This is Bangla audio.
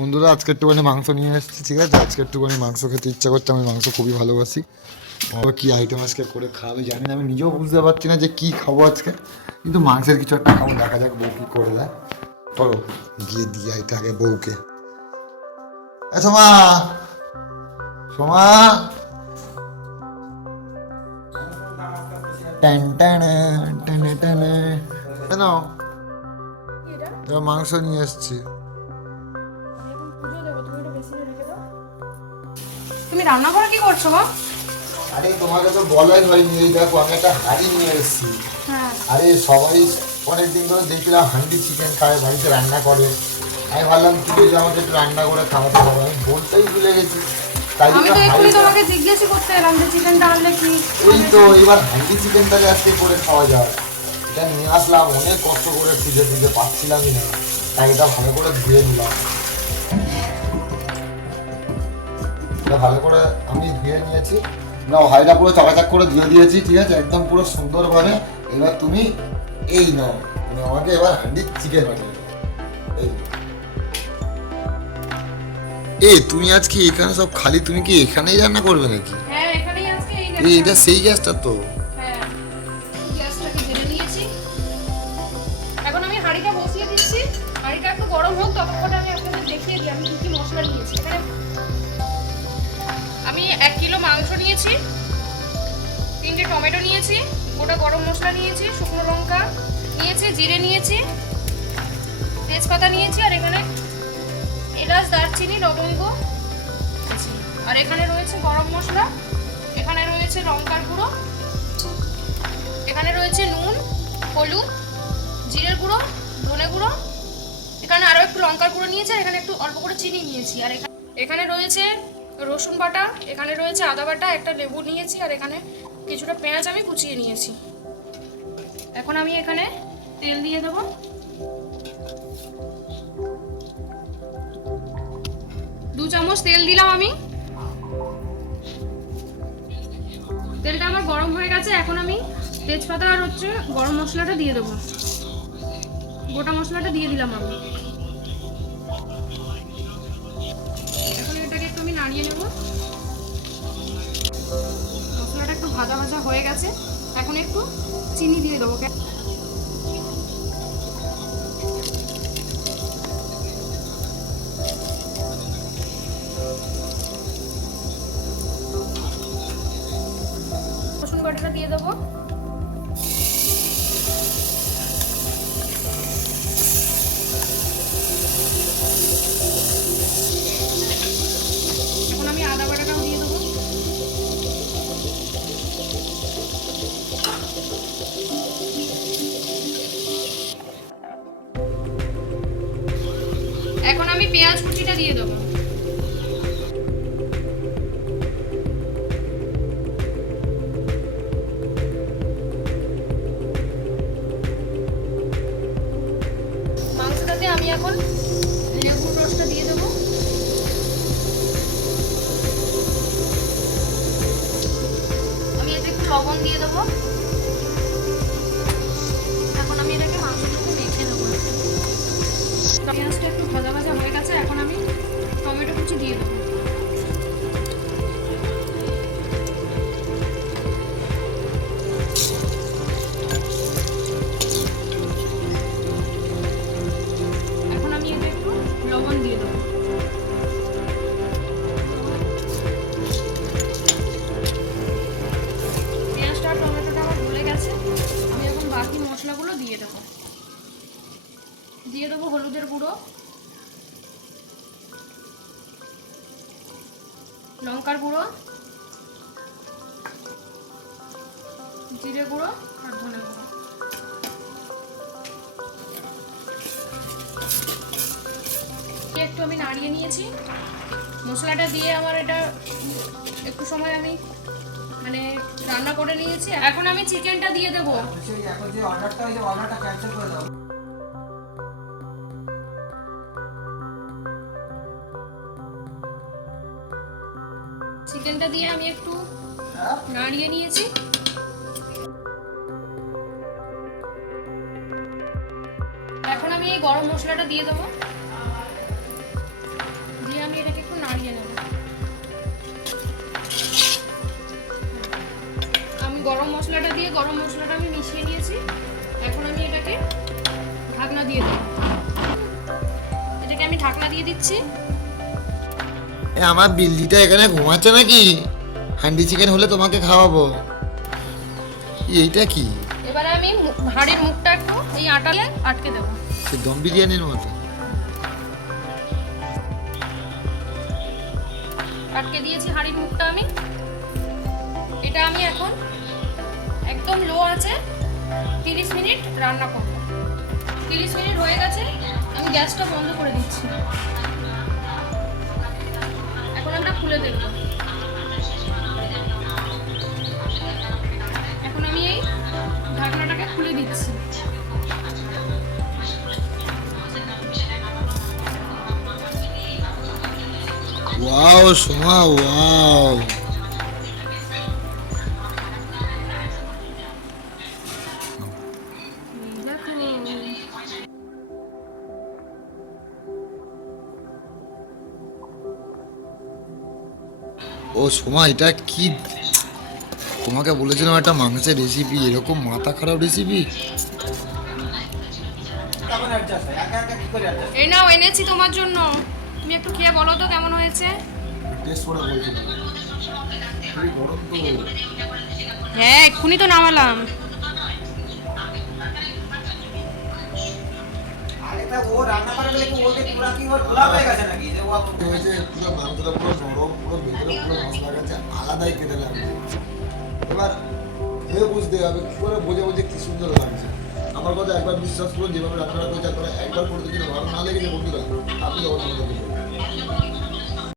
বন্ধুরা আজকে একটুখানি মাংস নিয়ে এসেছি, ঠিক আছে? আজকে একটুখানি মাংস খেতে ইচ্ছা করছে, আমি মাংস খুবই ভালোবাসি। বাবা কী আইটেম আজকে করে খাওয়াবে জানি না, আমি নিজেও বুঝতে পারছি না যে কী খাবো আজকে, কিন্তু মাংসের কিছু একটা খাবো, দেখা যাক বউ কী করে দেয়। চলো গিয়ে দিয়ে আইতে আগে বউকে। সোমা, সোমা, টান টান টান টান, কেন এবার মাংস নিয়ে এসছি। তুমি রান্না করে কি করছো গো? আরে তোমাকে তো বলাই হয়নি, এই দেখো আমি একটা হাঁড়ি নিয়ে এসেছি। হ্যাঁ। আরে সবাই অনেকদিন ধরে দেখলাম হান্ডি চিকেন খায়, বাড়িতে রান্না করে। আমি ভাবলাম তুমি যদি আমাকে একটু রান্না করে খাওয়াতে পারো, আমি বলতেই ভুলে গেছি। তাই আমি জন্য তো এক্ষুনি হাঁড়িটা, তোমাকে জিজ্ঞেস করতে এলাম যে চিকেনটা আনলে কি। এই তো এবার হান্ডি চিকেনটাকে আজকে করে খাওয়া যায়। এটা নিয়ে আসলাম, অনেক কষ্ট করে খুঁজে খুঁজে পাচ্ছিলামই না, তাই এটা ভালো করে ধুয়ে নিলাম। এটা ভালো করে আমি ধুয়ে নিয়েছি, না হাঁড়িটা পুরো চকাচাক করে ধুয়ে দিয়েছি, ঠিক আছে? একদম পুরো সুন্দরভাবে। এবার তুমি এই নাও, তুমি আমাকে এবার হান্ডি চিকেন বানিয়ে দাও। এই এ তুমি আজকে এখানে সব খালি, তুমি কি এখানেই রান্না করবে নাকি? হ্যাঁ, এখানেই আজকে এই এই এটা সেই গ্যাসটা তো। হ্যাঁ, গ্যাসটাকে জেলে নিয়েছি। এখন আমি হাঁড়িটা বসিয়ে দিচ্ছি। হাঁড়িটা একটু গরম হোক, ততক্ষণ আমি আপনাদের দেখিয়ে দিই আমি কি কি মশলা নিয়েছি। এখানে আমি 1 কিলো মাংস নিয়েছি, 3টে টমেটো নিয়েছি, গোটা গরম মশলা নিয়েছি, শুকনো লঙ্কা নিয়েছি, জিরে নিয়েছি, তেজপাতা নিয়েছি, আর এখানে এলাচ, দারচিনি, লবঙ্গ আছে। আর এখানে রয়েছে গরম মশলা, এখানে রয়েছে লঙ্কার গুঁড়ো, এখানে রয়েছে নুন, হলুদ, জিরের গুঁড়ো, ধনে গুঁড়ো, এখানে আরও একটু লঙ্কার গুঁড়ো নিয়েছি, আর এখানে একটু অল্প করে চিনি নিয়েছি। আর এখানে রয়েছে রসুন বাটা, এখানে রয়েছে আদা বাটা, একটা লেবু নিয়েছি, আর এখানে কিছুটা পেঁয়াজ আমি কুচিয়ে নিয়েছি। এখন আমি এখানে তেল দিয়ে দেবো। 2 চামচ তেল দিলাম আমি। তেলটা আমার গরম হয়ে গেছে। এখন আমি তেজপাতা আর গরম মশলাটা দিয়ে দেবো। গোটা মশলাটা দিয়ে দিলাম আমি। এখন এটাকে একটু আমি নাড়িয়ে নেব। মশলাটা একটু ভাজা ভাজা হয়ে গেছে, এখন একটু চিনি দিয়ে দেবো। রসুন বাটাটা দিয়ে দেবো। এখন আমি আদা বাটাটাও দিয়ে দেবো। এখন আমি পেঁয়াজ কুচিটা দিয়ে দেবো। মাংসটাতে আমি এখন লেবুর রসটা দিয়ে দেবো। আমি এতে একটু লবণ দিয়ে দেবো। এখন আমি এটাকে মাংসের সাথে মেখে দেবো। পেঁয়াজটা একটু ভাজা ভাজা হয়ে গেছে, এখন আমি টমেটো কুচি দিয়ে দেবো। এখন আমি এতে একটু লবণ দিয়ে দেবো। পেঁয়াজটা আর টমেটোটা আমার গলে গেছে। আমি এখন বাকি মশলাগুলো দিয়ে দেবো। দিয়ে দেবো হলুদের গুঁড়ো, লঙ্কার গুঁড়ো, জিরে গুঁড়ো আর ধনে গুঁড়ো। একটু আমি নাড়িয়ে নিয়েছি। মশলাটা দিয়ে আমার এটা একটু সময় আমি মানে রান্না করে নিয়েছি। এখন আমি চিকেনটা দিয়ে দেবো। চিকেনটা দিয়ে আমি একটু নাড়িয়ে নিয়েছি। এখন আমি এই গরম মশলাটা দিয়ে দেবো। গরম মশলাটা আমি মিশিয়ে নিয়েছি। এখন আমি এটাকে ঢাকনা দিয়ে দেবো। এটাকে আমি ঢাকনা দিয়ে দিচ্ছি। আমার বিল্লিটা এখানে ঘুমাচ্ছে নাকি? হান্ডি চিকেন হলে তোমাকে খাওয়াবো। এইটা কি? এবারে আমি হাঁড়ির মুখটা একটু এই আটা দিয়ে আটকে দেবো। সে দম বিরিয়ানির মতো। আটকে দিয়েছি হাঁড়ির মুখটা আমি। এটা আমি এখন একদম লো আছে 30 মিনিট রান্না করব। 30 মিনিট হয়ে গেছে, আমি গ্যাসটা বন্ধ করে দিচ্ছি। এখন আমরা খুলে দেখব। এখন আমি এই ঢাকনাটাকে খুলে দিচ্ছি। Wow Soma, wow. ও সোমা, এটা কি? তোমাকে বলেছিলাম একটা মাংসের রেসিপি, এরকম মাথা খারাপ রেসিপি? এই নাও, এনেছি তোমার জন্য। তুমি একটু খেয়ে বলো তো কেমন হয়েছে। টেস্ট করে বলছি। খুবই গরম তো। হ্যাঁ, এক্ষুনি তো নামালাম। হয়েছে পুরো মাংসটা পুরো নরম, পুরো ভেতরে পুরো মশলা গেছে, আলাদাই খেতে লাগছে। এবার খেয়ে বুঝতে হবে কি করে বোঝা বোঝে কি সুন্দর লাগছে। আমার কথা একবার বিশ্বাস করুন, যেভাবে রান্নাটা করেছে আপনারা একবার করে যদি ভালো না লেগেছে বন্ধুরা, আপনি তখন আমাকে বলবেন।